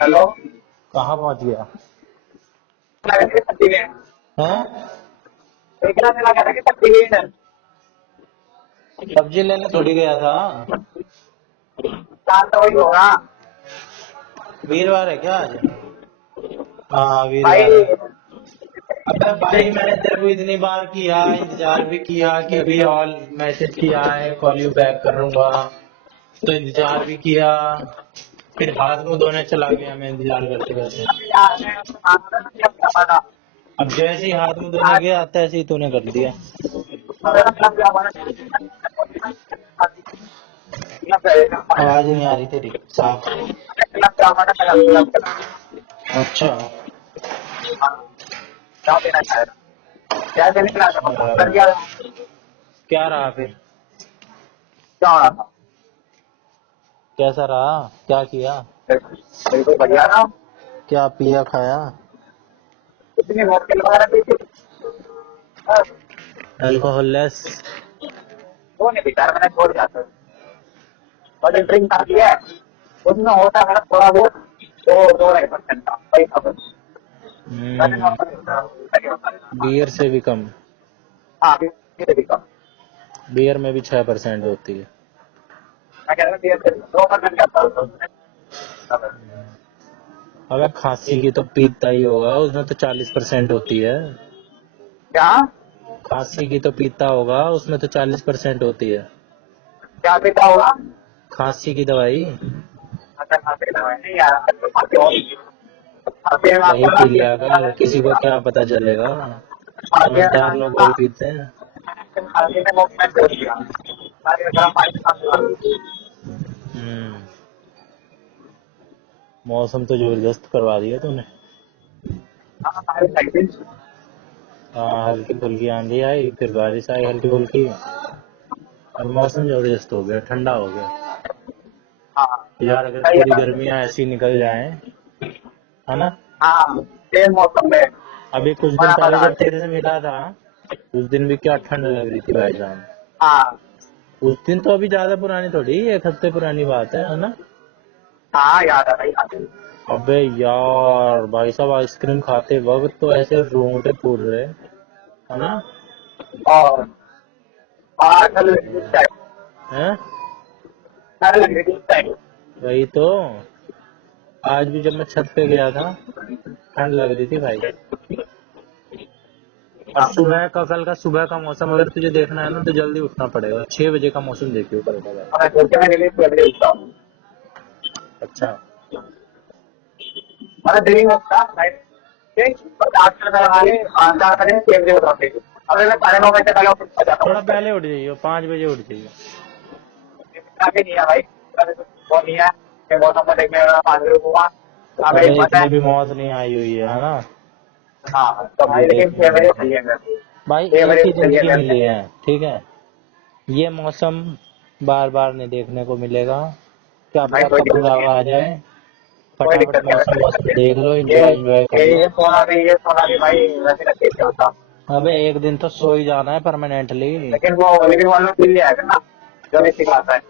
Hello. कहाँ पहुँच गया? हाँ, सब्जी लेने थोड़ी गया था। तो वही होगा वीरवार है क्या आज? हाँ वीरवार भाई। है। अबे भाई मैंने तेरे को इतनी बार किया, इंतजार भी किया कि अभी ऑल मैसेज किया है, कॉल यू बैक करूंगा, तो इंतजार भी किया, फिर हाथ मुंह धोने चला गया मैं इंतजार करते करते। अब जैसे ही हाथ मुंह धोने गया तैसे ही तूने कर दिया। आवाज नहीं आ रही तेरी साफ। अच्छा। क्या देने के लिए कर दिया क्या रहा फिर? क्या हो रहा था? कैसा रहा? क्या किया? बिल्कुल बढ़िया ना। क्या पिया खाया? इतनी होटल वगैरह भी थी। Alcohol less? वो नहीं पीता मैंने छोड़ दिया था। और ड्रिंक आती है उसमें होता है थोड़ा बहुत दो 2.5% का वही खबर। बियर से भी कम? हाँ ये भी कम। बियर में भी 6% होती है। मैं कह रहा हूँ 2% का। अबे खांसी की तो पीता ही होगा, उसमें तो 40% होती है। क्या खांसी की तो पीता होगा, उसमें तो 40% होती है। क्या पीता होगा? खांसी की दवाई अच्छा खाते नहीं यार खाते हो खाते हैं वही आपको पी लिया कर, किसी को क्या पता चलेगा। समझदार लोग वही पीते हैं। खाते में वो मैं छोड़ दिया सारे गरम पानी खाते हम्म। मौसम तो जबरदस्त करवा दिया तूने। हाँ सारे साइकिल। हाँ, हल्की फुल्की आंधी आई, फिर बारिश आई हल्की फुल्की, और मौसम जबरदस्त हो गया, ठंडा हो गया। हाँ यार अगर सही पूरी है। गर्मियां ऐसी निकल जाएं, है ना? हाँ सेम मौसम में अभी कुछ दिन बड़ा पहले मजा आ जब गया। तेरे से मिला था, उस दिन भी क्या ठंड लग रही थी भाईजान। हाँ उस दिन तो अभी ज्यादा पुरानी थोड़ी, 1 हफ्ते पुरानी बात है ना? हाँ याद आ रही आती। अबे यार भाई साहब, आइसक्रीम खाते वक्त तो ऐसे रोंगटे फूट रहे, है ना? और ठंड लग रही है हैं? ठंड लग रही है। वही तो। आज भी जब मैं छत पे गया था, ठंड लग रही थी भाई। और सुबह का, कल का सुबह का मौसम अगर तुझे देखना है ना तो जल्दी उठना पड़ेगा, 6 बजे का मौसम देखियो कल का भाई। मैं सोचे मैं रिलीज कर देता हूँ। अच्छा। मतलब देरी होता है डॉक्टर लगाने 6 बजे उठाते थे। अगर मैं 9:30 बजे पहले उठ जाता थोड़ा हूँ। पहले उठ जाइयो, 5 बजे उठ जाइयो। इतना भी नहीं है भाई वो नहीं है कि मौसम को देखने वाला 5 बजे हुआ। अब अबे एक पता इतनी है। भी मौत नहीं आई हुई है ना? हाँ तो जो भाई लेकिन देखने 6 बजे लायक है। सही है मेरे को। भाई 6 बजे एक ही सही है जिंदगी मेरे मिली को। है, ठीक है? ये मौसम बार बार नहीं देखने को मिलेगा। क्या भाई पता कोई कब दिक्कत नहीं बुलावा है। आ जाए। कोई फटाफट दिक्कत नहीं मौसम मौसम है। देख लो, ये एंजॉय कर लो। ये सोना भी भाई वैसे लगते क्या होता। अबे एक दिन तो सो ही जाना है परमानेंटली। लेकिन वो लिविंग वालों के लिए आएगा ना जो भी सिखाता है।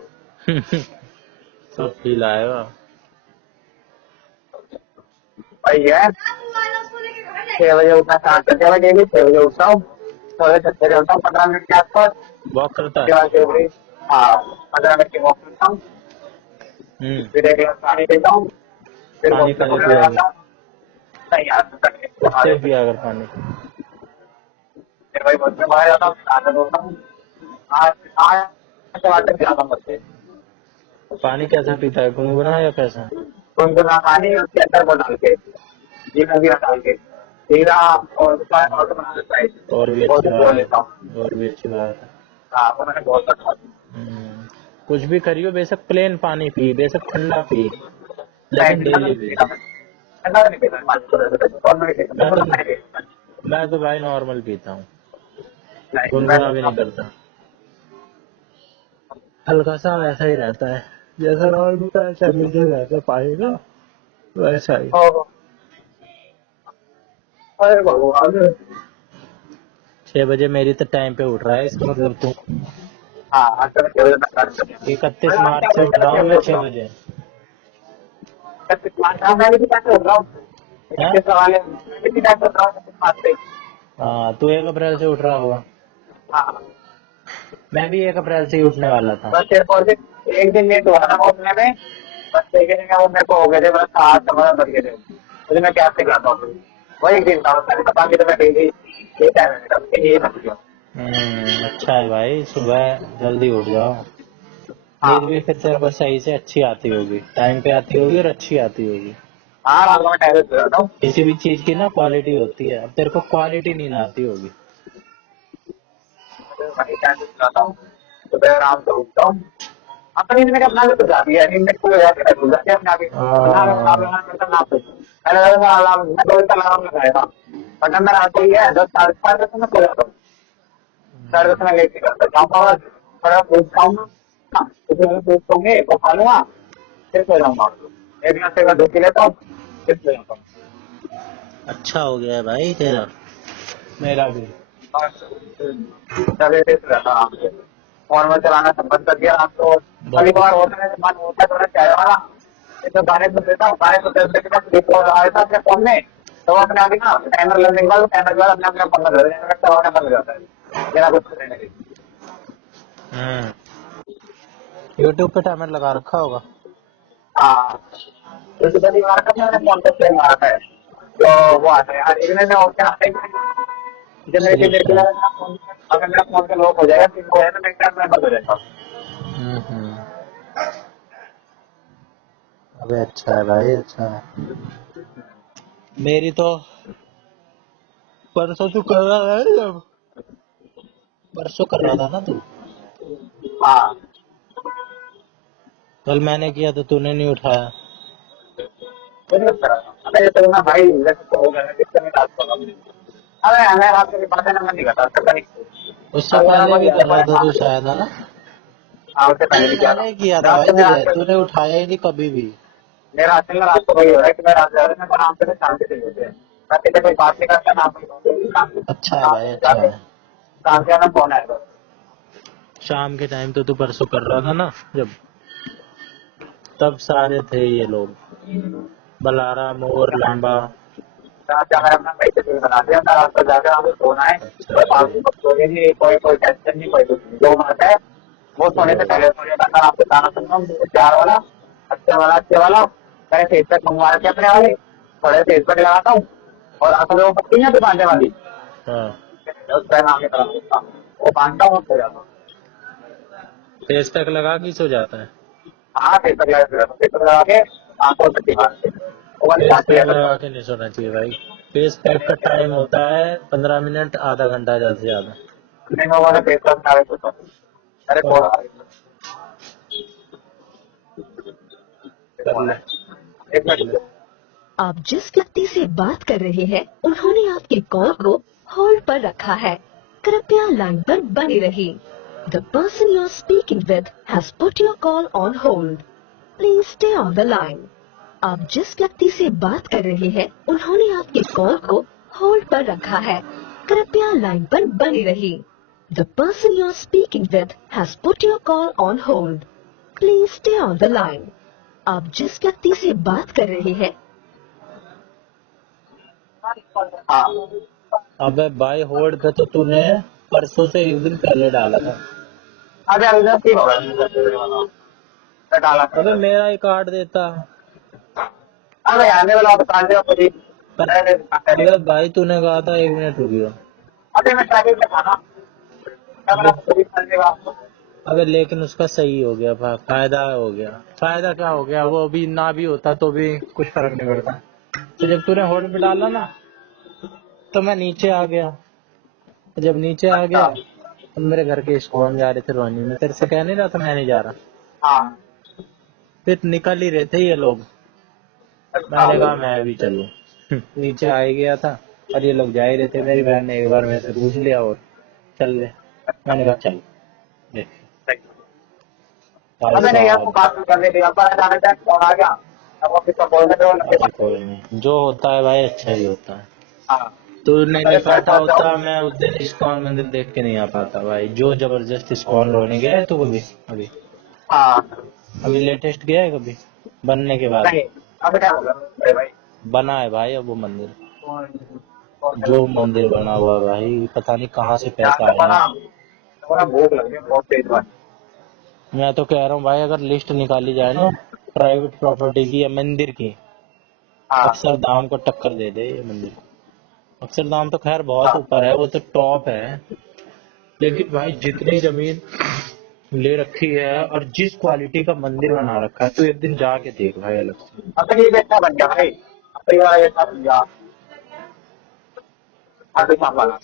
सब फील आएगा। भाई है 6 बजे उठना स्टार्ट करते हैं। डेली 6 बजे उठता हूँ। 6 बजे चलता हूँ 15 मिनट के आसपास। वॉक करता उसके है? बाद हाँ 15 मिनट की वॉक करता हूँ। फिर एक गिलास पानी पीता हूँ। फिर पानी घूमने पहले फिरने पिया कर, जाता हूँ। नहीं यार उठते ही पिया कर पानी। फिर भाई बस में बाहर जाता हूँ आकर होता हूँ। आज आज से आकर जाता हूँ बस से। पानी कैसा पीता है, गुनगुना या कैसा? गुनगुना पानी उसके अंदर वो डाल के जीरा वीरा डाल के जीरा और उसका और बना देता है। और भी वो अच्छी भी पी बात लेता हूँ। है, और भी अच्छी बात है। हाँ वो मैंने बहुत अच्छा। कुछ भी करियो, बेशक प्लेन पानी पी, बेशक ठंडा पी, नहीं लेकिन पीता डेली पी। नहीं पीता मैं तो मैं तो भाई नॉर्मल पीता हूँ, मैं गुनगुना भी नहीं करता। हल्का सा वैसा ही रहता है, जैसा नॉर्मल टेम्परेचर रहता है पानी का, वैसा ही। अरे भगवान। 6 बजे मेरी तो टाइम पे उठ रहा है, इसका मतलब तू। हाँ 6 बजे तक 31 मार्च से उठ रहा हूँ मैं 6 बजे। मैं भी टाइम से उठ रहा हूँ, हाँ? इसके सवाल है, मैं भी टाइम से उठ रहा हूँ पाँच से। हाँ, तू 1 अप्रैल से उठ रहा होगा। हाँ, मैं भी 1 अप्रैल से ही उठने वाला था। बस तेरे को एक दिन लेट हुआ था उठने में, बस लेकिन वो मेरे को हो गए थे, बस 7 समय बच गए थे मुझे, मैं कैब से गया था। वो एक दिन था, मैंने बता के तो मैं डेली ये टाइम है ये समझ गया। अच्छा है भाई, सुबह जल्दी उठ जाओ। हाँ नींद भी फिर तेरे को सही से अच्छी आती होगी, टाइम पे आती होगी और अच्छी आती होगी। हाँ, रात को मैं टाइम से जाता हूँ। किसी भी चीज की ना क्वालिटी होती है, अब तेरे को क्वालिटी नींद आती होगी। वही टाइम से जाता हूँ, सुबह आराम से उठता हूँ। अब नींद मेरे अपना भी तो जाती है, नींद मेरे को जाती है, भूल जाती है अपने आप ही। ना अलार्म लगाना पड़ता ना कुछ। पहले अलार्म मैं 2 अलार्म लगाया था, बटन में रात को ही है 10 साढ़े 10 में सो जाता हूँ। 10:30 में लेट करता जाऊँगा, थोड़ा पूछता हूँ ना, उसमें पूछता हूँ वो खा लूंगा, फिर सो जाऊंगा। 1 घंटे का धूप लेता हूँ, फिर सो जाता हूँ। अच्छा हो गया है भाई तेरा। मेरा भी। तभी फिर रहता आराम से। फोन में चलाना सब बंद कर दिया रात को। कभी बहुत कभार होता है मन होता है थोड़ा चाय वाला, तो गाने सुन लेता हूँ, गाने सुनते सुनते मैं स्लीप हो रहा था अपने फोन में, तो वो अपने आप ही ना टाइमर लगने के बाद टाइमर के बाद अपने अपने बंद कर देता है, बंद हो जाता है बिना कुछ करने के। यूट्यूब पे टाइमर लगा रखा होगा। हाँ, तो सुबह दीवार का मैंने फोन पे फ्रेम मारा है, तो वो आता है यार एक दिन में और क्या आता है, जब मेरे स्लीप मेरे को टाइम। लगा मेरा फोन, अगर मेरा फोन का लॉक हो जाएगा फिर वो है तो नेक्स्ट टाइम मैं बंद हो जाता हूँ। अबे अच्छा है भाई, अच्छा है। मेरी तो परसों तू कर रहा है जब, परसों कर रहा था ना तू। हाँ, कल मैंने किया तो तूने नहीं उठाया। अरे तो ना भाई तो हो गया कितने में रात को। अरे मैं रात को बात है ना, मैं नहीं करता पता नहीं। उससे अगर मेरा पहले कोई भी कर यार रहा था तू हाँ, शायद, है ना। उससे पहले भी किया था। मैंने किया था रात भाई को मैं तुझे, रात तूने को उठाया ही नहीं कभी भी। मेरा असल में रात को वही हो रहा है कि मैं रात ज्यादा मैं आराम से शांति से होते हैं, मैं किसी कोई बात नहीं करता ना कोई काम अच्छा है भाई, अच्छा जाके है। काम से आना फोन आएगा। शाम के टाइम तो तू परसों कर रहा था ना जब, तब सारे थे ये लोग, बलारा, मोर, लांबा। जाकर अपना पैसे बिल बना दिया था, रात को जाकर हमें सोना है, अच्छा कोई भाई। फालतू सोने नहीं, कोई कोई टेंशन नहीं, कोई कुछ नहीं, जो मारता है वो सोने से पहले सो जाता था। आपको गाना सुनता हूँ प्यार वाला, अच्छे वाला मैंने फेस पैक मंगवा रखे अपने वाले, थोड़े फेस पैक लगाता हूँ और असल में वो पत्ती है दुकान वाली, हाँ, उस पर नाम की तरफ देता हूँ, वो बांधता हूँ सो जाता हूँ। फेस पैक लगा के सो जाता है। हाँ, फेस पैक लगा के आंखों से बांध के वो वाली फेस बात पैक है। लगा के नहीं सोना चाहिए भाई। फेस पैक का टाइम होता है 15 मिनट, आधा घंटा ज्यादा से ज्यादा। नहीं वो वाले फेस पैक लगा के सोता हूँ। अरे कर थोड़ा कर ले एक कर ले। मिनट। आप जिस व्यक्ति से बात कर रहे हैं उन्होंने आपके कॉल को होल्ड पर रखा है। कृपया लाइन पर बने रहिए। The person you are speaking with has put your call on hold. Please stay on the line. आप जिस व्यक्ति से बात कर रहे हैं उन्होंने आपके कॉल को होल्ड पर रखा है। कृपया लाइन पर बने रहिए। The person you are speaking with has put your call on hold. Please stay on the line. आप जिस व्यक्ति से बात कर रहे हैं हाँ, अबे भाई, होल्ड पे तो तूने परसों से एक दिन पहले डाला था। अरे अभी ठीक होगा, मैं डाला अबे था। मेरा ही काट देता। अरे आने वाला दुकान से खुद ही पर अरे अबे भाई, तूने कहा था 1 मिनट रुकियो। मैं ट्रैफिक में था ना, मैं अबे खुद ही करने वाला। अबे लेकिन उसका सही हो गया, फायदा हो गया। फायदा क्या हो गया, वो अभी ना भी होता तो भी कुछ फर्क नहीं पड़ता। तो जब तूने होल्ड पे डाला ना, तो मैं नीचे आ गया। जब नीचे आ अच्छा, गया तो मेरे घर के स्कॉन जा रहे थे रोनी में, तेरे से कह नहीं रहा था मैं नहीं जा रहा। हाँ, फिर निकल ही रहे थे ये लोग, अच्छा, मैंने कहा मैं भी चलूं। नीचे आ ही गया था और ये लोग जा ही रहे थे। मेरी बहन ने एक बार मेरे से पूछ लिया और चल गए। मैंने कहा चल देख सही। भाई अबे नहीं आपको साहब। बात करने दी, अब जाने टाइम फोन आ गया, अब ऑफिस का बोल रहे हो लगे अरे कोई नहीं, जो होता है भाई अच्छा ही होता है। हाँ, तूने अरे नहीं मैं काटा पहुंच होता, जाऊँ। मैं उस दिन इस्कॉन मंदिर देख के नहीं आ पाता भाई। जो जबरदस्त इस्कॉन रोने गया है तू कभी? अभी हाँ, अभी लेटेस्ट गया है कभी बनने के बाद? नहीं अब क्या होगा अरे भाई? बना है भाई अब वो मंदिर, जो मंदिर बना हुआ है भाई पता नहीं कहाँ से यार पैसा आया। तुम्हारा भूख लग रही है बहुत तेज बात। मैं तो कह रहा हूँ भाई अगर लिस्ट निकाली जाए ना प्राइवेट प्रॉपर्टी की या मंदिर की, हाँ अक्षरधाम को टक्कर दे दे ये मंदिर। अक्षरधाम तो खैर बहुत हाँ ऊपर है, वो तो टॉप है, लेकिन भाई जितनी जमीन ले रखी है और जिस क्वालिटी का मंदिर बना रखा है, तो एक दिन जाके देख भाई अलग से। अब तक ये भी अच्छा बन गया भाई, अब तो ये वाला ये सब बन गया खाटू श्याम वाला।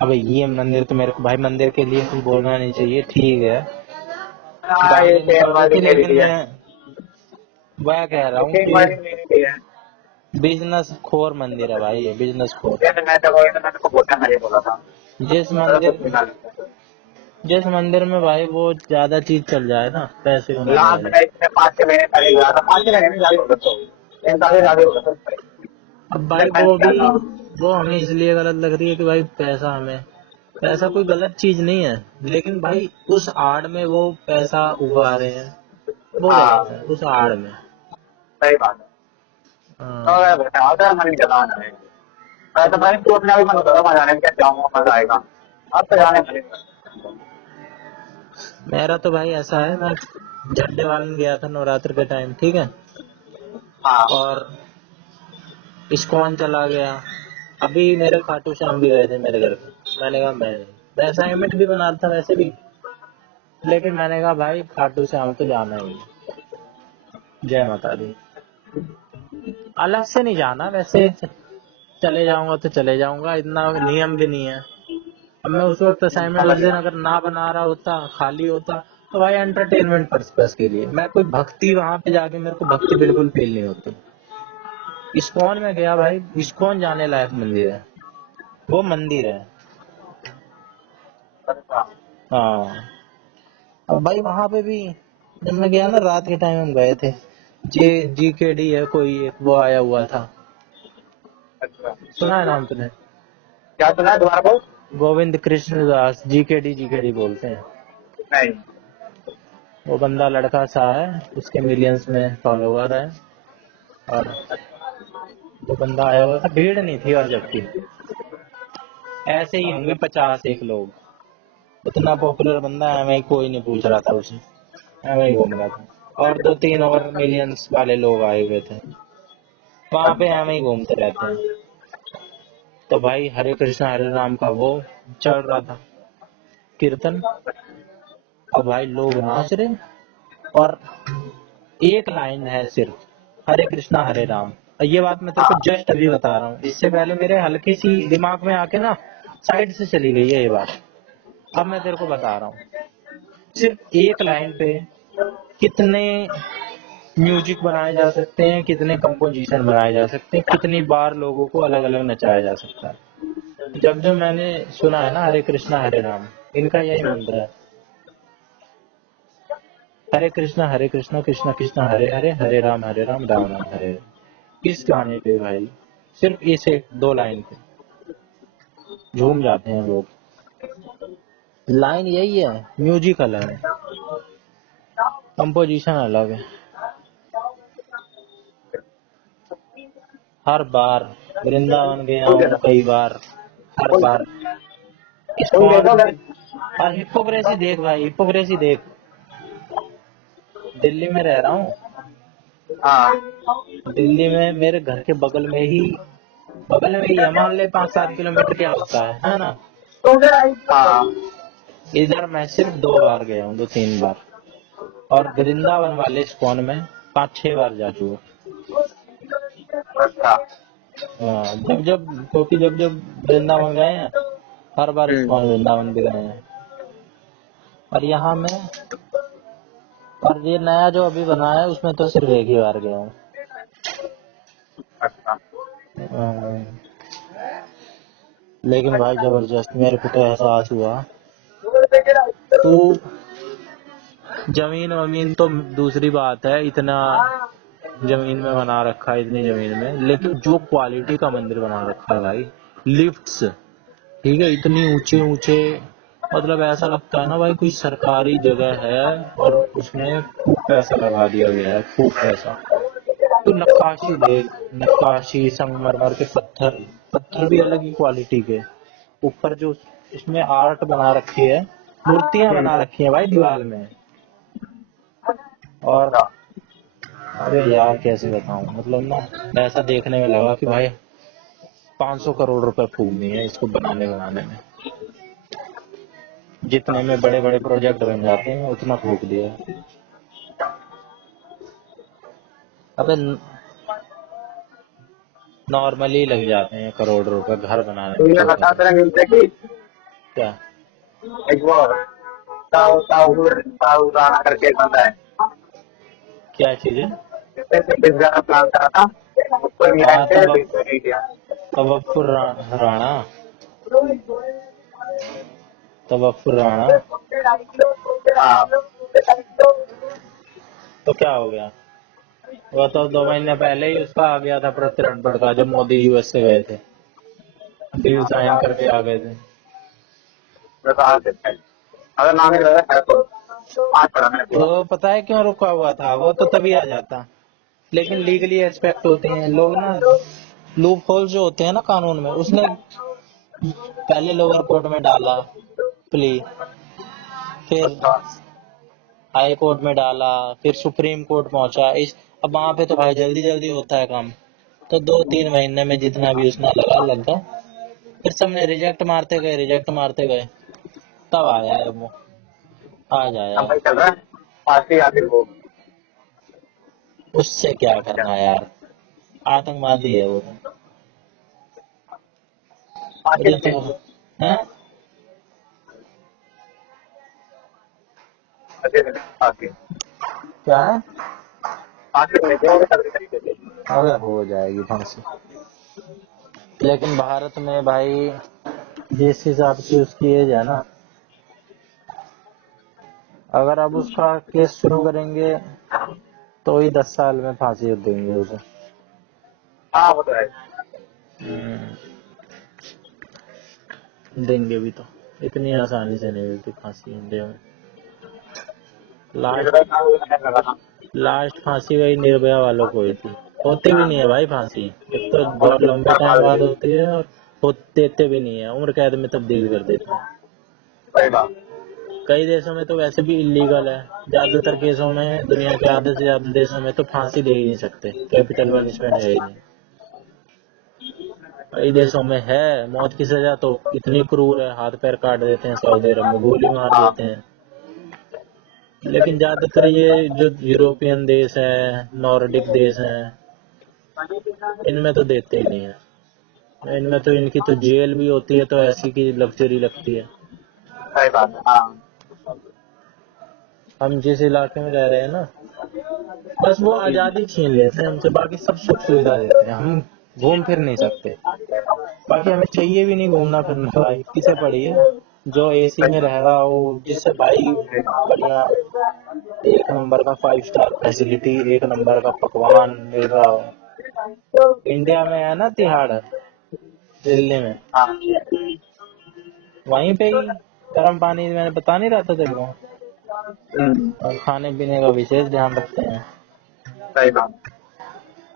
अबे ये मंदिर तो मेरे को भाई मंदिर के लिए कुछ बोलना नहीं चाहिए, ठीक है हाँ ये गाली शेयर निकल रही थी, वाली मेरी लेकिन भी है, मैं वह कह रहा हूँ शेयर कि वाली मेरी भी है। बिजनेस खोर मंदिर है भाई, ये बिजनेस खोर। जैसे मैंने को बोलना नहीं बोला था, जिस तो कुछ मंदिर निकाल जिस मंदिर में भाई वो ज्यादा चीज चल जाए ना, पैसे कमाने लास्ट वाले। में इसने 5-6 महीने पहले गया था, 5-6 महीने में जारी हो सकते हो, 3 साल जारी हो सकते अब हो। भाई मैं क्या था वो हमें इसलिए गलत लग रही है कि भाई पैसा हमें, पैसा कोई गलत चीज नहीं है, लेकिन भाई उस आड़ में वो पैसा उगा रहे हैं, वो हाँ गलत है उस आड़ में। सही बात है। तो हाँ। मैं बताया था मन जलाना है, मैं तो भाई तू अपने अभी मन करो मैं जाने में क्या जाऊंगा मजा आएगा, अब तो जाने पड़ेगा। मेरा तो भाई ऐसा है, मैं झंडेवालन गया था नवरात्र के टाइम, ठीक है, हाँ और इस्कॉन चला गया। अभी मेरे खाटू श्याम भी गए थे मेरे घर पे, मैंने कहा मैं असाइनमेंट भी बना रहा था वैसे भी, लेकिन मैंने कहा भाई खाटू श्याम तो जाना ही है। जय माता दी। अलग से नहीं जाना वैसे, चले जाऊंगा तो चले जाऊंगा, इतना नियम भी नहीं है। अब मैं उस वक्त असाइनमेंट उस दिन अगर ना बना रहा होता, खाली होता, तो भाई एंटरटेनमेंट पर्पस के लिए, मैं कोई भक्ति वहां पे जाके मेरे को भक्ति बिल्कुल फील नहीं होती। इस्कॉन में गया भाई, इस्कॉन जाने लायक मंदिर है, वो मंदिर है। हाँ। अब भाई वहां पे भी जब मैं गया ना रात के टाइम हम गए थे, GKD है कोई एक, वो आया हुआ था, अच्छा सुना है नाम तुमने? क्या सुना है दोबारा बोल। गोविंद कृष्ण दास, GKD बोलते हैं। नहीं वो बंदा लड़का सा है, उसके मिलियंस में फॉलोवर है, और वो बंदा आया हुआ था, भीड़ नहीं थी, और जबकि ऐसे ही होंगे 50 एक लोग, इतना पॉपुलर बंदा है, हमें कोई नहीं पूछ रहा था उसे, हमें ही घूम रहा था, और 2-3 और मिलियंस वाले लोग आए हुए थे वहां पे, हमें ही घूमते रहते हैं। तो भाई हरे कृष्णा हरे राम का वो चल रहा था कीर्तन, और भाई लोग नाच रहे, और एक लाइन है सिर्फ, हरे कृष्णा हरे राम। और ये बात मैं तेरे को जस्ट अभी बता रहा हूँ, इससे पहले मेरे हल्की सी दिमाग में आके ना साइड से चली गई है ये बात, अब मैं तेरे को बता रहा हूँ। सिर्फ एक लाइन पे कितने म्यूजिक बनाए जा सकते हैं, कितने कंपोजिशन बनाए जा सकते हैं, कितनी बार लोगों को अलग अलग नचाया जा सकता है। जब जब मैंने सुना है ना हरे कृष्णा हरे राम, इनका यही मंत्र है, हरे कृष्णा कृष्णा कृष्णा हरे हरे, हरे राम राम राम हरे हरे। इस गाने पे भाई सिर्फ इस एक 2 लाइन पे झूम जाते हैं लोग। लाइन यही है, म्यूजिक अलग है, कंपोजिशन अलग है। हर बार वृंदावन गया हूँ कई बार, हर बार तुम इस्कॉन देखो भी। और हिपोक्रेसी देख भाई, हिपोक्रेसी देख, दिल्ली में रह रहा हूँ, हाँ दिल्ली में मेरे घर के बगल में ही है, मान ले 5-7 किलोमीटर क्या होता है ना। हाँ इधर मैं सिर्फ 2 बार गया हूँ, 2-3 बार, और वृंदावन वाले इस्कॉन में 5-6 बार जा चुका। अच्छा हाँ, क्योंकि जब जब वृंदावन गए हैं, हर बार इस्कॉन वृंदावन भी गए हैं। और यहाँ में, और ये नया जो अभी बना है उसमें तो सिर्फ एक ही बार गया हूँ। अच्छा लेकिन भाई जबरदस्त, मेरे को तो एहसास हुआ, तू जमीन वमीन तो दूसरी बात है, इतना जमीन में बना रखा है, इतनी जमीन में, लेकिन जो क्वालिटी का मंदिर बना रखा है भाई, लिफ्ट्स, ठीक है, इतनी ऊंचे ऊंचे, मतलब ऐसा लगता है ना भाई कोई सरकारी जगह है और उसमें खूब पैसा लगा दिया गया है, खूब पैसा। तो नक्काशी देख, नक्काशी संगमरमर के पत्थर, पत्थर भी अलग ही क्वालिटी के। ऊपर जो इसमें आर्ट बना रखी है, मूर्तियां बना रखी है भाई दीवार में। और अरे यार कैसे बताऊं, मतलब ना ऐसा देखने में लगा कि भाई 500 करोड़ रुपए फूक दिए हैं इसको बनाने में। जितने में बड़े बड़े प्रोजेक्ट बन जाते हैं उतना फूक दिया। अबे नॉर्मली लग जाते हैं करोड़ रुपए घर बनाने तो में, ये क्यों बता करें। तेरा मिलता कि क्या एक वो ताऊ राणा करके एक बंदा है, क्या चीज है? इस गाना प्लान करा था, उसको इंग्लैंड हाँ से तब नहीं दिया। तवक्कुर राणा, तवक्कुर राणा। हाँ, तो क्या हो गया? वो तो 2 महीने पहले ही उसका आ गया था प्रत्यर्पण का, जब मोदी यूएस से गए थे, डील साइन करके आ गए थे। बता देते हैं। अगर नाम ही लगा है तो आज पढ़ा मैंने पूरा। तो पता है क्यों रुका हुआ था? वो तो तभी आ जाता, लेकिन लीगली एस्पेक्ट होते हैं लोग ना, लूप होल जो होते हैं ना कानून में, उसने पहले लोअर कोर्ट में डाला प्ली, फिर अच्छा, हाई कोर्ट में डाला, फिर सुप्रीम कोर्ट पहुंचा। इस अब वहां पे तो भाई जल्दी जल्दी होता है काम, तो 2-3 महीने में जितना भी उसने लग गया। फिर सबने रिजेक्ट मारते गए, तब आया है वो, आज आया अब है। भाई चल रहा है, पार्टी आखिर वो उससे क्या करना यार, आतंकवादी है वो तो। पार्टी मुझे में तो है। पार्टी क्या है? पार्टी में जो सर्विस तरीके से अबे हो जाएगी फांसी, लेकिन भारत में भाई जिस हिसाब से उसकी एज है ना, अगर अब उसका केस शुरू करेंगे तो ही 10 साल में फांसी देंगे उसे। हाँ वो तो है। देंगे भी तो, इतनी आसानी से नहीं मिलती फांसी इंडिया में। लास्ट लगा था। लास्ट फांसी वही निर्भया वालों को हुई थी। होती भी नहीं है भाई फांसी, एक तो बहुत लंबे टाइम बाद होती है, और देते भी नहीं है, उम्र कैद में तब्दील कर देते हैं। सही बात। कई देशों में तो वैसे भी इलीगल है, ज्यादातर केसों में दुनिया के आधे से ज्यादा देशों में तो फांसी दे ही नहीं सकते, कैपिटल पनिशमेंट है ही नहीं। कई देशों में है मौत की सजा, तो इतनी क्रूर है, हाथ पैर काट देते हैं, सऊदी अरब में गोली मार हाँ, देते हैं। लेकिन ज्यादातर ये जो यूरोपियन देश है, नॉर्डिक देश हैं, इनमें तो देते ही नहीं है। इनमें तो इनकी तो जेल भी होती है, तो ऐसी की लग्जरी लगती है। सही बात है। हाँ, हम जिस इलाके में रह रहे हैं ना, बस वो आजादी छीन लेते हैं हमसे, बाकी सब सुख सुविधा देते हैं, हम घूम फिर नहीं सकते। बाकी हमें चाहिए भी नहीं घूमना फिरना भाई, किसे पड़ी है? जो एसी में रह रहा हो, जिससे भाई बढ़िया एक नंबर का 5 स्टार फैसिलिटी, एक नंबर का पकवान मिल रहा हो। इंडिया में है ना तिहाड़, दिल्ली में, हाँ, वहीं पे ही गर्म पानी, मैंने बता नहीं रहा था तेरे को। और खाने पीने का विशेष ध्यान रखते हैं। सही बात।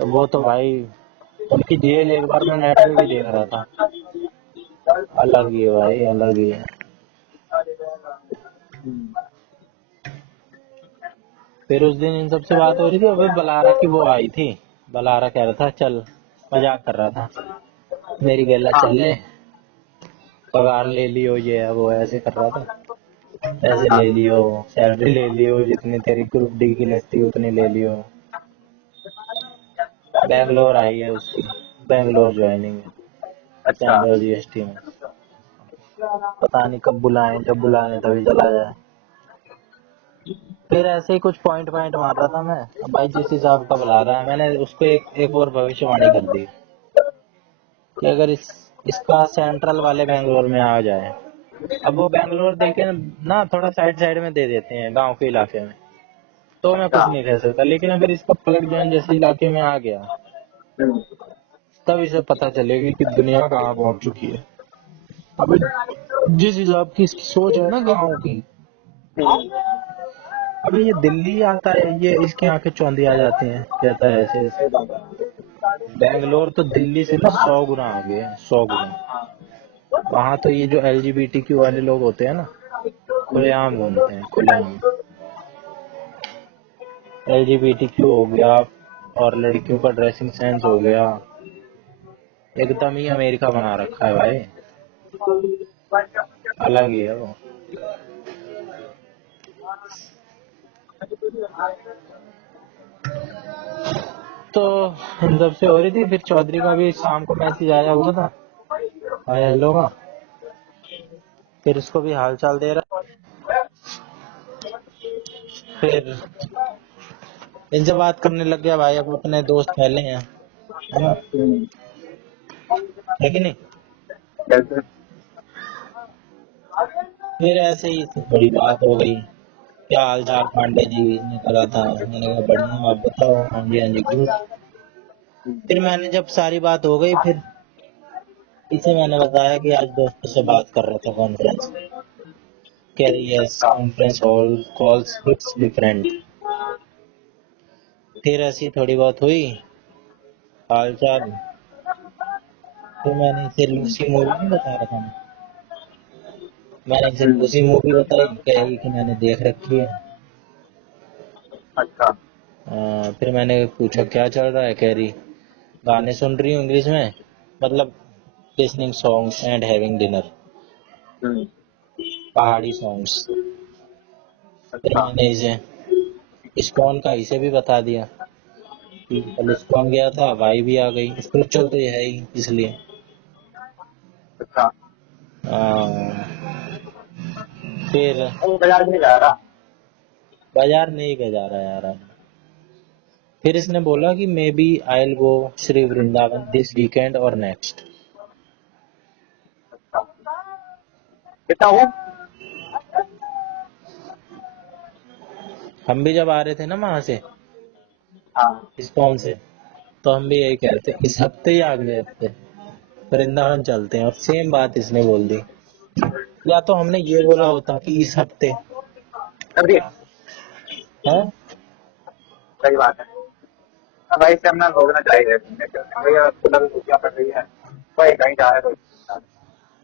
तो वो तो भाई उनकी जेल एक बार मैं नेट पे भी देख रहा था, अलग ही है भाई, अलग ही है। फिर उस दिन इन सबसे बात हो रही थी, अबे बलारा की वो आई थी, बलारा कह रहा था चल, मजाक कर रहा था, मेरी गेला हाँ, चल ले, पगार ले लियो, ये है वो, ऐसे कर रहा था। ऐसे हाँ, ले लियो, सैलरी ले लियो, जितनी तेरी ग्रुप डी की लगती है उतनी ले लियो। बैंगलोर आई है उसकी, बैंगलोर ज्वाइनिंग है, अच्छा। बैंगलोर जीएसटी में। पता नहीं कब बुलाएं, जब बुलाएं तभी चला जाए। फिर ऐसे ही कुछ पॉइंट पॉइंट मार रहा था मैं। अब भाई जिस हिसाब का बुला रहा है, मैंने उसको एक और भविष्यवाणी कर दी कि अगर इसका सेंट्रल वाले बैंगलोर में आ जाए, अब वो बैंगलोर देखे ना थोड़ा साइड साइड में दे देते हैं गांव के इलाके में, तो मैं कुछ अच्छा। नहीं कह सकता। लेकिन अगर इसका पलट जैन जैसे इलाके में आ गया, तब इसे पता चलेगी कि दुनिया कहाँ पहुंच चुकी है। अब जिस हिसाब की इसकी सोच है ना गाँव की, अबे ये दिल्ली आता है, ये इसकी आंखें चौंधी आ जाती हैं, कहता है ऐसे ऐसे। बेंगलोर तो दिल्ली से ना 100 गुना आगे है, 100 गुना। वहां तो ये जो LGBTQ वाले लोग होते हैं ना, खुलेआम घूमते हैं, खुलेआम। LGBTQ हो गया, और लड़कियों का ड्रेसिंग सेंस हो गया, एकदम ही अमेरिका बना रखा है भाई, अलग ही है वो। तो इन सब से हो रही थी, फिर चौधरी का भी शाम को मैसेज आया हुआ था, हाय हेलो का। फिर उसको भी हाल चाल दे रहा, फिर इनसे बात करने लग गया भाई, अब अपने दोस्त फैले हैं, है ना, है कि नहीं। कैसे? फिर ऐसे ही बड़ी बात हो गई, क्या हाल चाल पांडे जी ने करा था, मैंने कहा बढ़िया, आप बताओ, हाँ जी हाँ जी गुड। फिर मैंने जब सारी बात हो गई, फिर इसे मैंने बताया कि आज दोस्तों से बात कर रहा था कॉन्फ्रेंस, कह रही है conference hall calls hits different. फिर ऐसी थोड़ी बहुत हुई हाल चाल। फिर मैंने इसे लूसी मूवी नहीं बता रहा था मैं, मैंने इसे लूसी मूवी बताई, कही कि मैंने देख रखी है। अच्छा। फिर मैंने पूछा क्या चल रहा है, कह रही गाने सुन रही हूँ इंग्लिश में, मतलब listening songs and having dinner, पहाड़ी सॉन्ग्स। फिर अच्छा। मैंने इसे इस्कॉन का इसे भी बता दिया कि कल इस्कॉन गया था, भाई भी आ गई, स्पिरिचुअल तो ये है ही इसलिए। अच्छा। फिर वो बाजार भी नहीं जा रहा। बाजार नहीं गया जा रहा यार। फिर इसने बोला कि maybe I will go Shri Vrindavan this weekend और नेक्स्ट। कितना वो? हम भी जब आ रहे थे ना वहां से हाँ। इस्कॉन से, तो हम भी यही कहते हैं इस हफ्ते या अगले हफ्ते वृंदावन चलते हैं, और सेम बात इसने बोल दी। या तो हमने ये बोला होता कि इस हफ्ते, कर दिए। है सही बात है। अब भाई से हमने भोगना चाहिए, भैया खुदा भी क्या पड़ रही है, कोई कहीं जा रहे हो।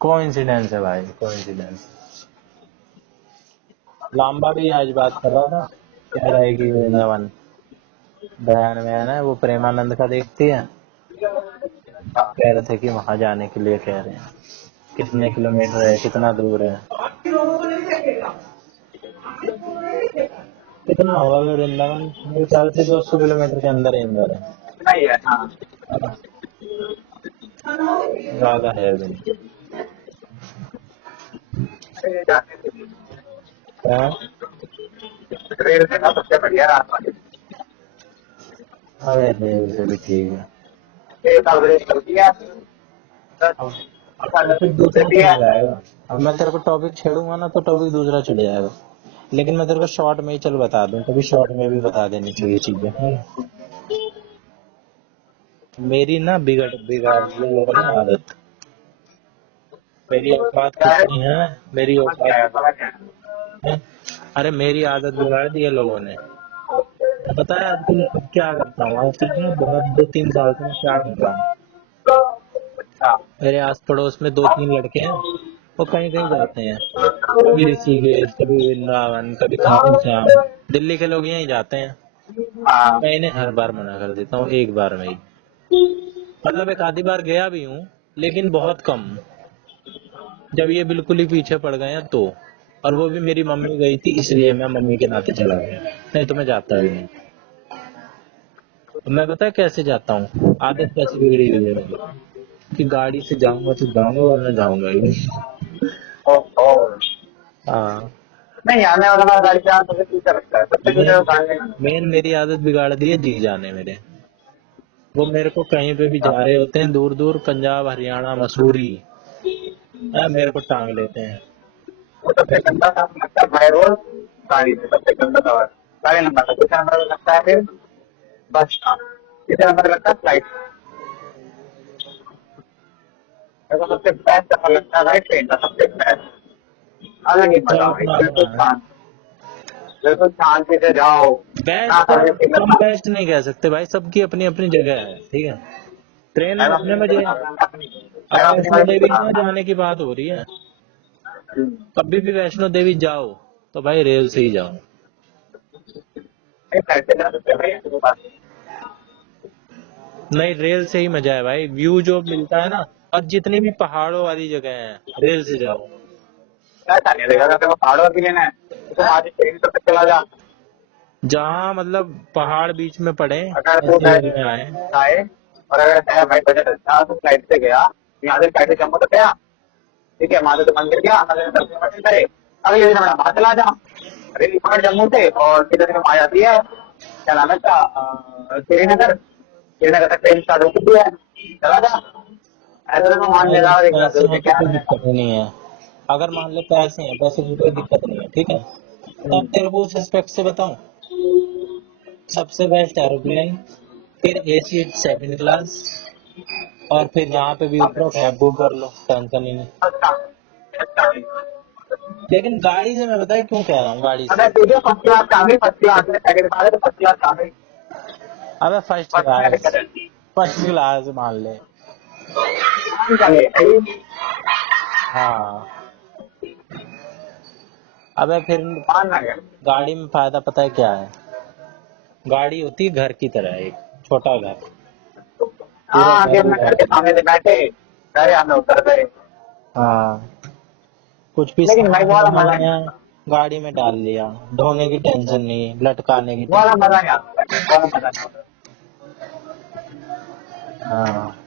कोइंसिडेंस है भाई, कोइंसिडेंस। लांबा भी आज बात कर रहा था, कह रहा है कि वृंदावन बयान में है ना, वो प्रेमानंद का देखती है, कह रहे थे कि वहां जाने के लिए कह रहे हैं, कितने किलोमीटर है, कितना दूर है, कितना होगा वृंदावन, मेरे ख्याल से 200 किलोमीटर के अंदर ही अंदर है। नहीं है। हाँ। ज्यादा है भी नहीं। हाँ? ट्रेन से ना सबसे बढ़िया रात वाली अरे नहीं, से भी ठीक है। 6 साल चलती है। अब टॉपिक दूसरा देती है। चढ़ जाएगा, अब मैं तेरे को टॉपिक छेड़ूंगा ना तो टॉपिक दूसरा चढ़ जाएगा, लेकिन मैं तेरे को शॉर्ट में ही चल बता दूं, कभी शॉर्ट में भी बता देनी चाहिए चीजें, है ना? मेरी ना बिगड़ बिगाड़ दी है लोगों ने आदत। मेरी औकात क्या है? कितनी है, मेरी समझ औकात गया, समझ गया। है? अरे मेरी आदत बिगाड़ दी है लोगों ने। पता है आजकल क्या करता हूँ, आजकल ना बहुत 2-3 साल से मैं क्या कर रहा हूँ, अच्छा। मेरे आस पड़ोस में 2-3 लड़के हैं, वो कहीं कहीं जाते हैं, कभी ऋषिकेश, कभी वृंदावन, कभी खाटू श्याम। दिल्ली के लोग यहीं जाते हैं, हाँ। मैं इन्हें हर बार मना कर देता हूँ, एक बार में ही, मतलब एक आधी बार गया भी हूँ, लेकिन बहुत कम, जब ये बिल्कुल ही पीछे पड़ गए हैं तो। और वो भी मेरी मम्मी गई थी इसलिए मैं मम्मी के नाते चला गया, नहीं तो मैं जाता भी नहीं। मैं पता है कैसे जाता हूँ, आदत कैसे बिगड़ी हुई है मेरी, कि गाड़ी से जाऊंगा तो जाऊंगा, वरना जाऊंगा ही नहीं। ओ। हाँ, नहीं, आने वाला गाड़ी से आप मुझे ठीक लगता है, सबसे कुछ मेन गाड़ी। मेन मेरी आदत बिगाड़ दी है जी जाने मेरे। वो मेरे को कहीं पे भी जा रहे होते हैं दूर दूर, पंजाब हरियाणा मसूरी, मेरे को टांग लेते हैं। वो सबसे गंदा काम लगता है बाय रोड, गाड़ी से सबसे गंदा सवाल। गाड़ी नंबर का कुछ नंबर लगता है, फिर बस कितने नंबर लगता है फ्लाइट। मेरे को सबसे बेस्ट सफर लगता है भाई ट्रेन का, सबसे बेस्ट। अलग ही तो मजा भाई, अपना बिल्कुल शांत। बिल्कुल शांति से जाओ। ना बेस्ट कभी फिक्र हम बेस्ट नहीं कह सकते भाई, सबकी अपनी अपनी जगह है, ठीक है। ट्रेन में अपने मजे। अब वैष्णो देवी ना जाने की बात हो रही है, कभी भी वैष्णो देवी जाओ तो भाई रेल से ही जाओ। नहीं, रेल से ही मजा है भाई, व्यू जो मिलता है ना। और जितनी भी पहाड़ों वाली जगह है, रेल से जाओ। ऐसा नहीं देखा, अगर तेरे को पहाड़ों की लेना है तो तुम आज ट्रेन से चला जा। जहाँ मतलब पहाड़ बीच में पड़े, अगर तू ऐसी जगह में आए। आए और अगर है भाई बजट अच्छा तो फ्लाइट से गया, यहाँ से फ्लाइट से जम्मू तक गया, ठीक है, वहां से तो मंदिर गया, मंदिर में दर्शन करे, अगले दिन अपना बाहर चला जा, रेल पकड़ जम्मू से और किधर में आ जाती है, क्या नाम है इसका, श्रीनगर। श्रीनगर तक ट्रेन स्टार्ट हो चुकी है, चला जा। ऐसा तो मान भाई लेगा एक पैसे हैं तो क्या कोई है। दिक्कत ही नहीं है। अगर मान ले पैसे हैं, पैसे की कोई दिक्कत नहीं है, ठीक है। तो अब तेरे को उस एस्पेक्ट से बताऊं, सबसे बेस्ट एरोप्लेन, फिर एसी 7 क्लास, और फिर जहाँ पे भी उतरो कैब बुक कर लो, टेंशन ही नहीं। अच्छा अच्छा। लेकिन गाड़ी से मैं बताया क्यों कह रहा हूँ गाड़ी से। अगर तुझे फर्स्ट क्लास चाहिए, फर्स्ट क्लास में सेकंड क्लास है तो फर्स्ट क्लास चाहिए, अबे फर्स्ट फर्स्ट में क्लास, दिक्कत है। फर्स्ट क्लास मान ले। मान चाहिए भाई, हाँ। अबे फिर मानना है। गाड़ी में फायदा पता है क्या है, गाड़ी होती है घर की तरह, एक छोटा घर, पूरा हाँ, कि घर ही अपने घर घर के है। सामने से बैठे, घर हमने उतर गए। हाँ, कुछ भी लेकिन भाई वो सामान वाला लेना मजा नहीं है, आता, गाड़ी में डाल लिया, ढोने की टेंशन नहीं, लटकाने की वो वाला टेंशन। मजा नहीं आता, वो वाला मजा नहीं आता। हाँ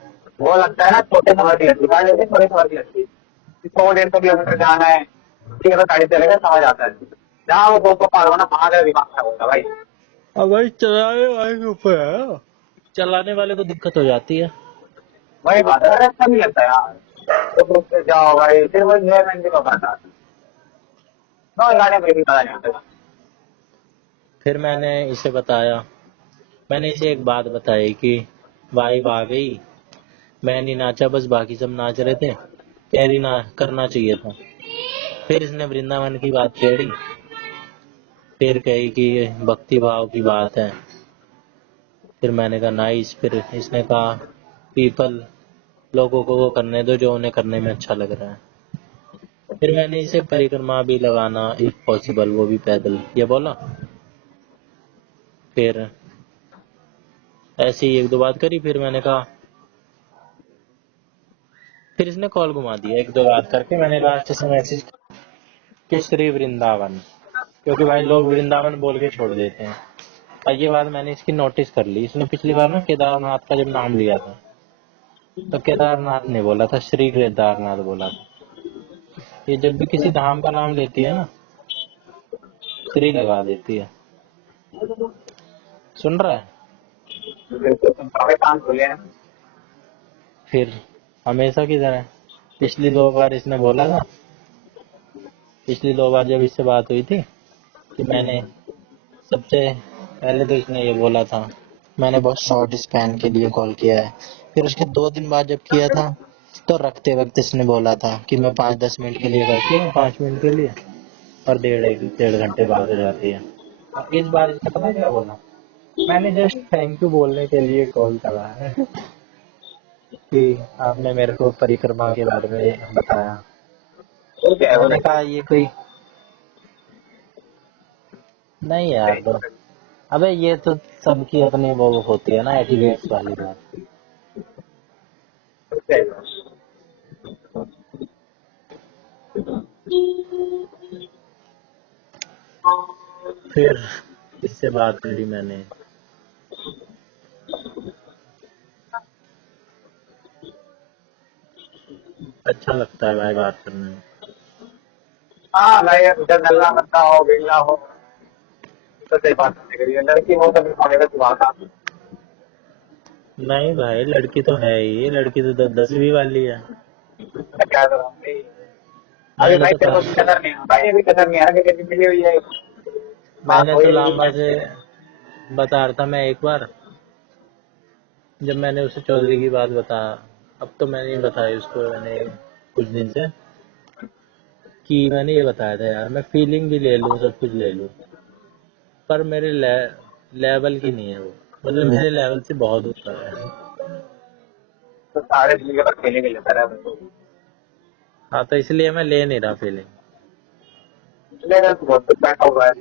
वो लगता है ना छोटे सफर की लगती, गाड़ी लेते छोटे सफर की लगती, 100-150 किलोमीटर जाना है, ठीक है, तो गाड़ी चलेगा समझ आता है। जहाँ वो 200 पार होना, वहां का दिमाग खराब होता है भाई। अब भाई चलाने वाले के ऊपर है, चलाने वाले को दिक्कत हो जाती है। वही बात है, अरे अच्छा नहीं लगता यार, तो ग्रुप से जाओ भाई, फिर वो एंजॉयमेंट भी हो पाता है। तो गाड़ी में भी मजा नहीं आता। फिर मैंने इसे बताया, मैंने इसे एक बात बताई कि वाइब आ गई, मैं नहीं नाचा, बस बाकी सब नाच रहे थे, कैरी ना करना चाहिए था। फिर इसने वृंदावन की बात छेड़ी, फिर कही कि ये भक्ति भाव की बात है। फिर मैंने कहा नाइस। फिर इसने कहा पीपल, लोगों को वो करने दो जो उन्हें करने में अच्छा लग रहा है। फिर मैंने इसे परिक्रमा भी लगाना इफ पॉसिबल, वो भी पैदल, ये बोला। फिर ऐसी एक दो बात करी, फिर मैंने कहा, फिर इसने कॉल घुमा दिया एक दो बात करके। मैंने लास्ट से मैसेज कि श्री वृंदावन, क्योंकि भाई लोग वृंदावन बोल के छोड़ देते हैं। और ये बात मैंने इसकी नोटिस कर ली, इसने पिछली बार ना केदारनाथ का जब नाम लिया था तो केदारनाथ नहीं बोला था, श्री केदारनाथ बोला था। ये जब भी किसी धाम का नाम लेती है ना, श्री लगा देती है। सुन रहा है। बिल्कुल तुम काफी काम खुले हैं। फिर हमेशा की तरह पिछली 2 बार इसने बोला था, पिछली 2 बार जब इससे बात हुई थी, कि मैंने सबसे पहले तो इसने ये बोला था मैंने बहुत शॉर्ट स्पैन के लिए कॉल किया है। फिर उसके 2 दिन बाद जब किया था तो रखते वक्त इसने बोला था कि मैं 5-10 मिनट के लिए करती हूँ, 5 मिनट के लिए, और 1.5 घंटे बाद हो जाती है। और इस बार इसने पता है क्या बोला, मैंने जस्ट थैंक यू बोलने के लिए कॉल करा है कि आपने मेरे को परिक्रमा के बारे में बताया। तो क्या है वो मैंने कहा ये कोई नहीं यार, तो अबे ये तो सबकी अपनी वो होती है ना, एटिकेट्स वाली बात। फिर इससे बात करी मैंने, अच्छा लगता है भाई बात करने में। हाँ भाई, जब नल्ला बंदा हो बिगला हो तो सही बात नहीं करिए, लड़की हो तो फिर पड़ेगा सुबह का। नहीं भाई, लड़की तो है ही, लड़की तो 10वीं वाली है। क्या करूँ भाई, अभी मैंने भाई तो तेरे को भी कहा, कदर नहीं है भाई, अभी कदर नहीं है, अभी तेरी मिली हुई है, बात मैंने हो तो ही रही लांबा से है। बता रहा था मैं एक बार, जब मैंने उसे चौधरी की बात बता, अब तो मैंने नहीं बताई उसको, मैंने कुछ दिन से, कि मैंने ये बताया था यार मैं फीलिंग भी ले लूँ, सब कुछ ले लूँ, पर मेरे लेवल की नहीं है वो, मतलब मेरे लेवल से बहुत ऊपर है। तो सारे दिन के बाद खेलने के लिए तरह तो हाँ तो इसलिए मैं ले नहीं रहा फीलिंग। लेकर तो बहुत कुछ बैठा हुआ है।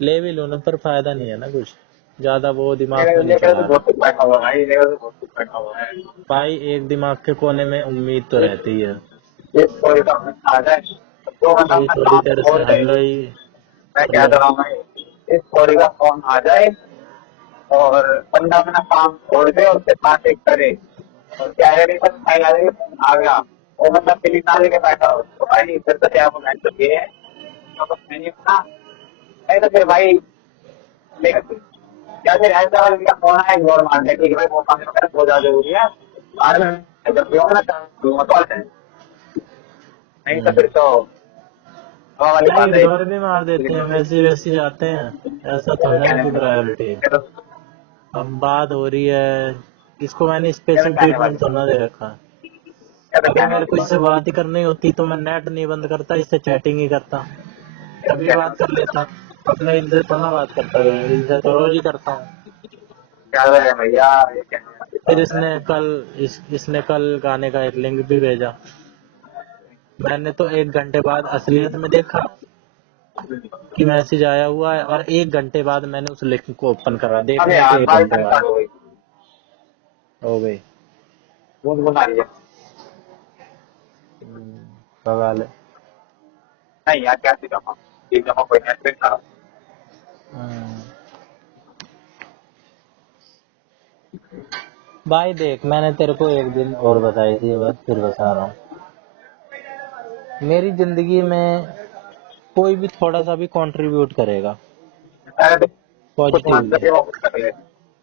ले भी लो ना, पर फायदा नहीं है ना कुछ, ज्यादा वो दिमाग लेकर में नहीं लेकर चला तो रहा। बहुत कुछ बैठा हुआ है भाई, लेकर तो बहुत कुछ बैठा हुआ है। भाई एक दिमाग के कोने में उम्मीद तो रहती है। ये थोड़ी सा आ जाए तो मतलब वही अपना थोड़ी काम देर से छोड़ दे। हेलो ही। मैं क्या हेलो। कर रहा हूँ भाई, इस थोड़ी का फोन आ जाए और बंदा अपना काम छोड़ दे और उससे बातें करे और क्या है नहीं बस खाई आ आ गया वो मतलब फिर ना लेके बैठा हो तो भाई फिर तो क्या मैं तो ये है तो बस मैंने अपना नहीं तो फिर भाई लेकर क्या फिर ऐसा वाला का फोन है इग्नोर मार दे कि भाई वो काम मेरा बहुत ज्यादा जरूरी है बाद में जब भी होगा ना तो कॉल है नहीं तो फिर तो वो वाली नहीं, बात है। इग्नोर भी मार देते हैं, मैसेज वैसेज आते हैं, ऐसा तो है कहने कि में प्रायोरिटी। क्या अब बात हो रही है, इसको मैंने स्पेशल कहने वाली ट्रीटमेंट तो ना दे रखा है। क्या अगर कहने मेरे को इससे बात ही करनी होती तो मैं नेट नहीं बंद करता, इससे चैटिंग ही करता, तभी बात कर लेता। अपने इनसे तो ना बात करता, इनसे तो रोज ही करता हूँ। क्या है भैया ये कहने फिर वाली इसने कल गाने का एक लिंक भी भेजा। मैंने तो 1 घंटे बाद असलियत में देखा कि मैसेज आया हुआ है, और 1 घंटे बाद मैंने उस लिंक को ओपन करा, अब देखने के यार 1 घंटे बारिश बाद स्टार्ट हो गई हो गई। बूंद आ रही है। भगा ले। नहीं यार क्या सी जमा एक जमा कोई नेटवर्क था। हम्म। भाई देख, मैंने तेरे को एक दिन और बताई थी, बस फिर बता रहा हूँ। मेरी जिंदगी में कोई भी थोड़ा सा भी कंट्रीब्यूट करेगा शायद कुछ मान पॉजिटिवली, सके वो कुछ कर ले।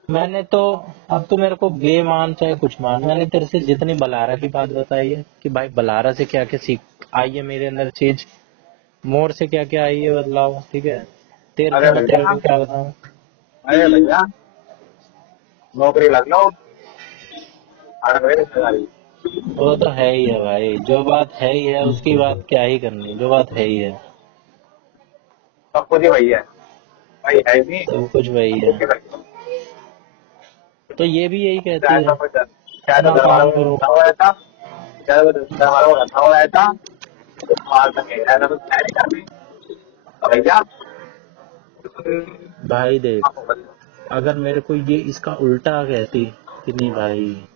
मैंने तो, अब तो मेरे को गे मान चाहे कुछ मान, मैंने तेरे से जितनी बलारा की बात बताई है कि भाई बलारा से क्या क्या सीख आई है मेरे अंदर चीज, मोर से क्या क्या आई है बदलाव, ठीक है, तेरे से अरे मैं तेरे भैया को क्या बताऊं। अरे भैया नौकरी लग लो अरे मेरे रिश्तेदारी वो तो है ही है भाई, जो बात है ही है उसकी बात क्या ही करनी, जो बात है ही है, सब कुछ ही वही है भाई है नहीं सब कुछ वही है। ओके भाई तो ये भी यही कहती चाहे है, तो कुछ चाहे तो अपना दरबार काम में करो। रखा हुआ रहता चाहे तो दरबार में रखा हुआ रहता तो मार सके ऐसा कुछ है नहीं करनी तो भैया भाई देख, आपको बता अगर मेरे को ये इसका उल्टा कहती कि नहीं भाई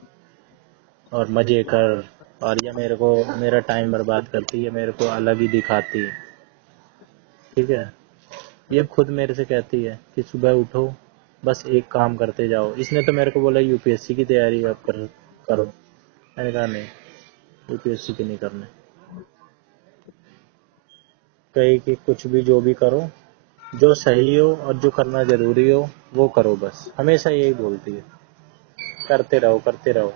और मजे कर, और ये मेरे को मेरा टाइम बर्बाद करती है, मेरे को अलग ही दिखाती, ठीक है, ये खुद मेरे से कहती है कि सुबह उठो, बस एक काम करते जाओ। इसने तो मेरे को बोला यूपीएससी की तैयारी आप करो। मैंने कहा नहीं, यूपीएससी की नहीं करने, कही कि कुछ भी जो भी करो, जो सही हो और जो करना जरूरी हो वो करो, बस हमेशा यही बोलती है, करते रहो,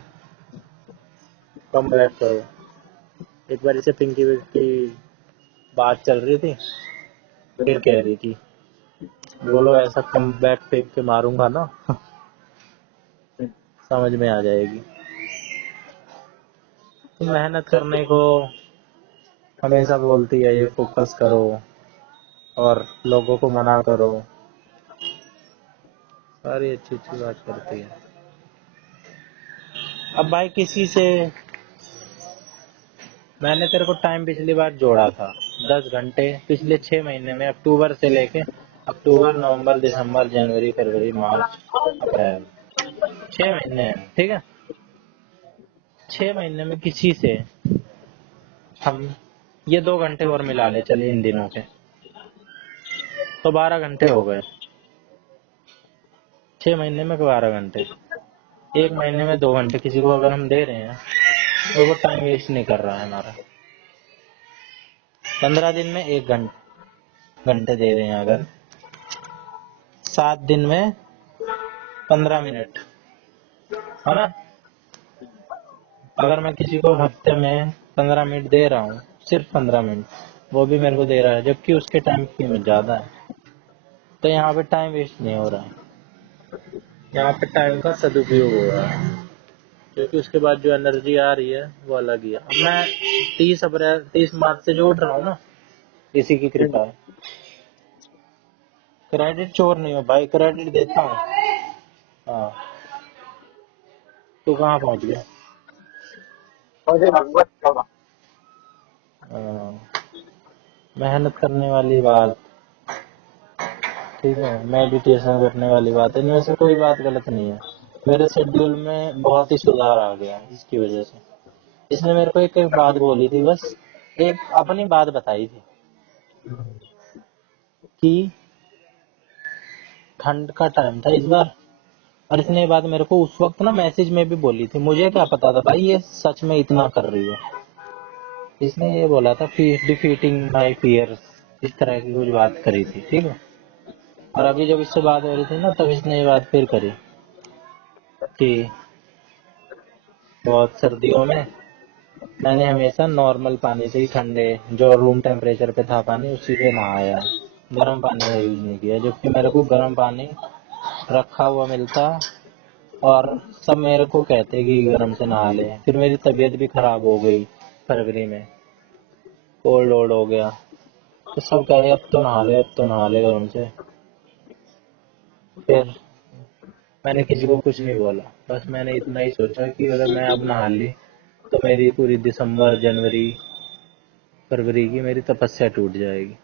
कम बैक करो। एक बार इसे पिंकी की बात चल रही थी, फिर कह रही थी बोलो ऐसा कम बैक फेंक के मारूंगा ना समझ में आ जाएगी। तो मेहनत करने को हमेशा बोलती है, ये फोकस करो और लोगों को मना करो, सारी अच्छी अच्छी बात करती है। अब भाई किसी से, मैंने तेरे को टाइम पिछली बार जोड़ा था 10 घंटे, पिछले 6 महीने में, अक्टूबर से लेके अक्टूबर नवंबर दिसंबर जनवरी फरवरी मार्च अप्रैल, 6 महीने हैं, ठीक है, 6 महीने में किसी से हम ये 2 घंटे और मिला ले चलिए इन दिनों के, तो 12 घंटे हो गए। 6 महीने में 12 घंटे, 1 महीने में 2 घंटे किसी को अगर हम दे रहे हैं तो वो टाइम वेस्ट नहीं कर रहा है हमारा। 15 दिन में 1 घंटे दे रहे हैं अगर, 7 दिन में 15 मिनट, है ना। अगर मैं किसी को हफ्ते में 15 मिनट दे रहा हूँ, सिर्फ 15 मिनट, वो भी मेरे को दे रहा है जबकि उसके टाइम की कीमत ज्यादा है, तो यहाँ पे टाइम वेस्ट नहीं हो रहा है, यहाँ पे टाइम का सदुपयोग हो रहा है, क्योंकि उसके बाद जो एनर्जी आ रही है वो अलग ही है। अब मैं 30 मार्च से जो उठ रहा हूँ ना, इसी की कृपा है, क्रेडिट चोर नहीं हो भाई, क्रेडिट देता हूँ। हाँ, तू कहाँ पहुँच गया? मुझे भगवत क्षमा। हाँ, मेहनत करने वाली बात, ठीक है, मेडिटेशन करने वाली बात, इनमें से कोई बात गलत नहीं है। मेरे शेड्यूल में बहुत ही सुधार आ गया इसकी वजह से। इसने मेरे को एक एक बात बोली थी, बस एक अपनी बात बताई थी कि ठंड का टाइम था इस बार, और इसने ये बात मेरे को उस वक्त ना मैसेज में भी बोली थी। मुझे क्या पता था भाई ये सच में इतना कर रही है। इसने ये बोला था डिफीटिंग माई फियर्स, इस तरह की कुछ बात करी थी, ठीक है। और अभी जब इससे बात हो रही थी ना, तब इसने ये बात फिर करी कि बहुत सर्दियों में मैंने हमेशा नॉर्मल पानी से ही, ठंडे जो रूम टेम्परेचर पे था पानी, उसी से नहाया, गर्म पानी का यूज नहीं किया। जबकि मेरे को गर्म पानी रखा हुआ मिलता, और सब मेरे को कहते कि गर्म से नहा ले। फिर मेरी तबीयत भी खराब हो गई फरवरी में, कोल्ड ओल्ड हो गया, तो सब कहे अब तो नहा ले, अब तो नहा ले गर्म से। फिर मैंने किसी को कुछ नहीं बोला, बस मैंने इतना ही सोचा कि अगर मैं अब नहा ली तो मेरी पूरी दिसंबर, जनवरी, फरवरी की मेरी तपस्या टूट जाएगी।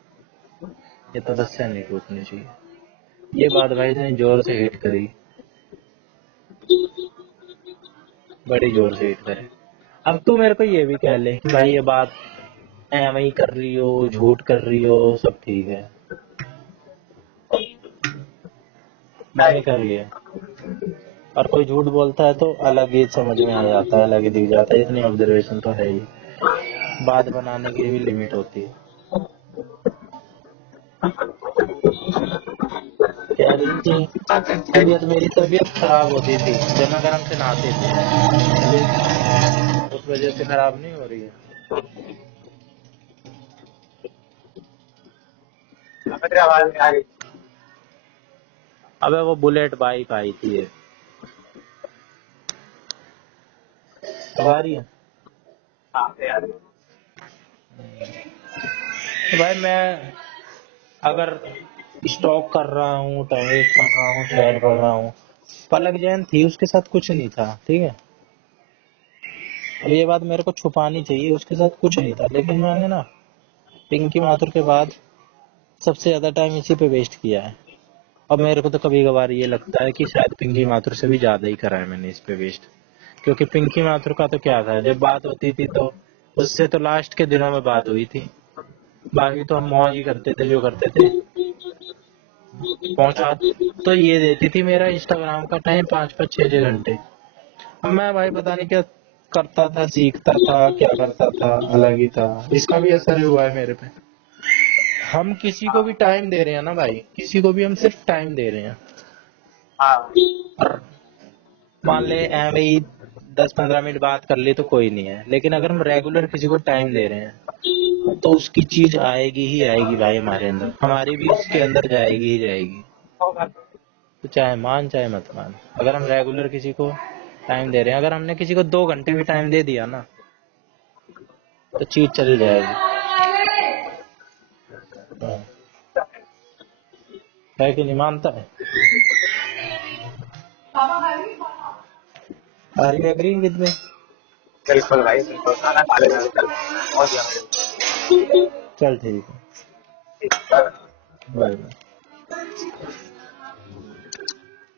ये तपस्या नहीं टूटनी चाहिए। ये बात भाई ने जोर से हिट करी, बड़ी जोर से हिट करी। अब तू मेरे को ये भी कह ले कि भाई ये बात ऐਵੇਂ ही कर रही हो, झूठ कर रही हो, सब ठीक है, मैंने कर लिया। और कोई झूठ बोलता है तो अलग ही समझ में आ जाता है, अलग ही दिख जाता है। इतनी ऑब्जर्वेशन तो है ही, बात बनाने की भी लिमिट होती है। कह रही थी मेरी तबीयत खराब होती थी जब मैं गर्म से नहाते थे, उस वजह से खराब नहीं हो रही है। हमें तेरी आवाज नहीं आ रही। अबे वो बुलेट बाइक आई थी ये, अब आ रही है। हाँ यार। तो भाई मैं अगर स्टॉक कर रहा हूँ, टाइट कर रहा हूँ, शेयर कर रहा हूँ, पलक जैन थी, उसके साथ कुछ नहीं था, ठीक है। अब ये बात मेरे को छुपानी चाहिए, उसके साथ कुछ नहीं था, लेकिन मैंने ना पिंकी माथुर के बाद सबसे ज्यादा टाइम इसी पे वेस्ट किया है। अब मेरे को तो कभी कभार ये लगता है कि शायद पिंकी माथुर से भी ज्यादा ही करा है मैंने इस पे वेस्ट। क्योंकि पिंकी माथुर का तो क्या था, जब बात होती थी तो उससे तो लास्ट के दिनों में बात हुई थी, बाकी तो हम मौज ही करते थे जो करते थे। पहुंचा तो ये देती थी मेरा इंस्टाग्राम का टाइम 5-5 6 6 घंटे। अब मैं भाई पता नहीं क्या करता था, सीखता था, क्या करता था, अलग ही था। इसका भी असर हुआ है मेरे पे। हम किसी को भी टाइम दे रहे हैं ना भाई, किसी को भी हम सिर्फ टाइम दे रहे हैं, हाँ और मान ले ऐਵੇਂ ही 10-15 मिनट बात कर ली तो कोई नहीं है, लेकिन अगर हम रेगुलर किसी को टाइम दे रहे हैं तो उसकी चीज आएगी ही आएगी भाई हमारे अंदर, हमारी भी उसके अंदर जाएगी ही जाएगी। तो चाहे मान चाहे मत मान, अगर हम रेगुलर किसी को टाइम दे रहे हैं, अगर हमने किसी को 2 घंटे भी टाइम दे दिया ना, तो चीज चल जाएगी। हाँ, है कि नहीं, मानता है? Are you agreeing with me? बिल्कुल भाई, बिल्कुल। खाना खा लेना चल। बहुत चल ठीक है, दिया। Bye bye.